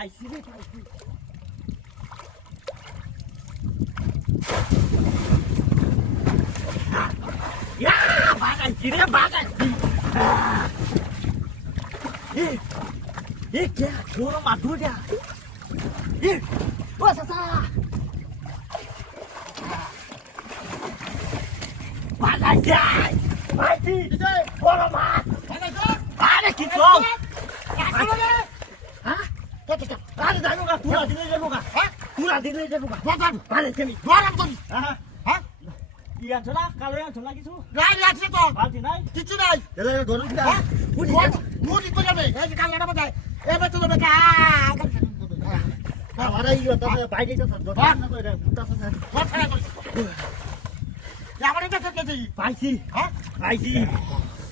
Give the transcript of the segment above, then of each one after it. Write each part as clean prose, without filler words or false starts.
পাইছি রে পাইছি ইয়া বাগাইছি রে বাগাইছি কে বড় মাদুরিয়া ও সাসা বাগাইছি পাইছি বড় মাছ আরে কি কম হ্যাঁ আরে জানো না তুরা দিলে যাবো গা হ্যাঁ তুরা দিলে যাবো গা বাজান আরে কেমি গরম তো হ্যাঁ হ্যাঁ ইয়া চলা কালো ইয়া চলা কিছু গাই লাগছে তো বালতি নাই কিছু নাই এলে গরম কি হ্যাঁ মুড়ি তো যাবে এই যে কালাটা বাজায় এবে তো যাবে কা আমারে ইয়া তো বাইরে তো জটা না কইরা ফুটা আছে কথা কই আমার এটা থেকে পাইছি হ্যাঁ পাইছি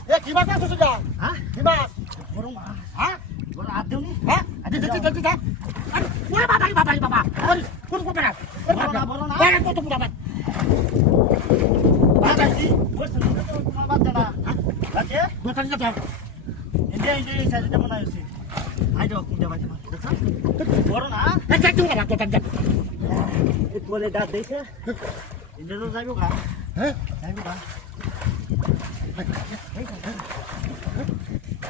এ কি মাছ আছে যা হ্যাঁ কি মাছ বড় মাছ হ্যাঁ বড় আদমি হ্যাঁ দেখি যা আরে ওরে বাবা ওরে কোন কোন না বড় না আরে কত পুরা বাবা বাগাইছি বসে না তো তোমার বাদ দাদা আছে দোকান যা ইন্ডিয়া সাইডে মনে হইছে আইডো কুন্ডা বাজে মাছ দেখছ বড় না এই যা তুই না দোকান যা এই কোলে দাঁত দেইছে ইন্ডিয়া তো যাইবো গা হ্যাঁ যাইবো গা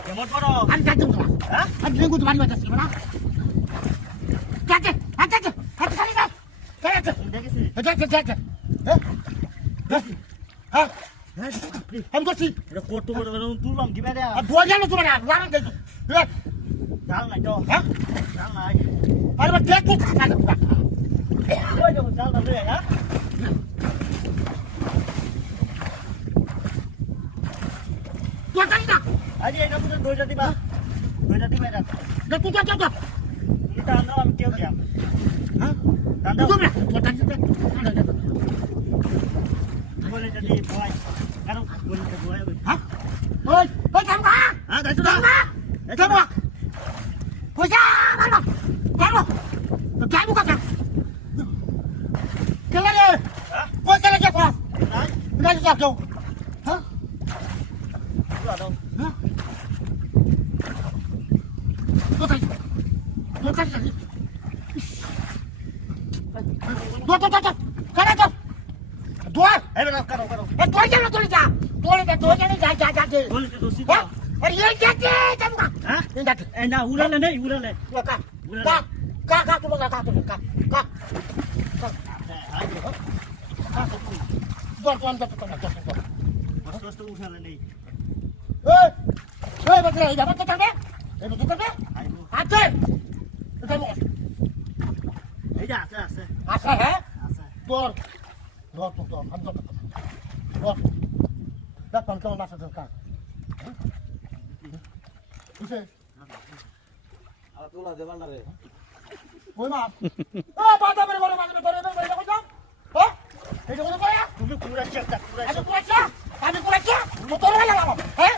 কেমন বড় আমি যা তুই হ্যাঁ আমি লেঙ্গু তো বাড়ি বাজাচ্ছি না যা খালি যা দেখেছি যা হ্যাঁ হ্যাঁ আমি করছি এটা কত বড় বড় তুললাম কি বাইরে আর দুয়া গেল তোমার রান দেখো জাল নাই তো হ্যাঁ জাল নাই আরে বা দেখো ওই দেখো জালটা লয়ে হ্যাঁ তুই জানি না আরে এটা তো দইটা দিবা এটা তুই যা এটা আনো আমি কেউ দিয়াম হ্যাঁ দাদা তুই না তুই জানি না বলে যদি ভয় কারণ বলে তো ভয় হবে হ্যাঁ ওই কাম কর হ্যাঁ দাইছো কাম না কর কাম কর পয়সা মারো কাম কর কেলা রে হ্যাঁ পয়সা লাগে কর নাই না যা কেউ হ্যাঁ তুই দাও হ্যাঁ কোথায় যাবি কারা তো দোয়া এই বেটা করো এ তুই কেন চলে যা যা বলে তো দোষী হ্যাঁ আরে এই যাচ্ছে যাবো হ্যাঁ এই যাচ্ছে এই না উড়ালে নেই উড়ালে কা তুমি কা দর কোন যাচ্ছে কোন যাচ্ছে কষ্ট কষ্ট উঠালে নেই এই বাচ্চা এই বাচ্চা করবে এই বাচ্চা করবে আইবো আছে যাবো এই যে আছে আচ্ছা হ্যাঁ আছে দর আমি দর দেখ কোন কেমন আছে তোর কাজ বুঝে আর তোলা দেবার না রে ওই মা বাধা বের করে কইছো হ্যাঁ এইটা কোন কইয়া তুমি পুরা চেষ্টা আমি কইছি আমি কইছি মোটর লাগাবো হ্যাঁ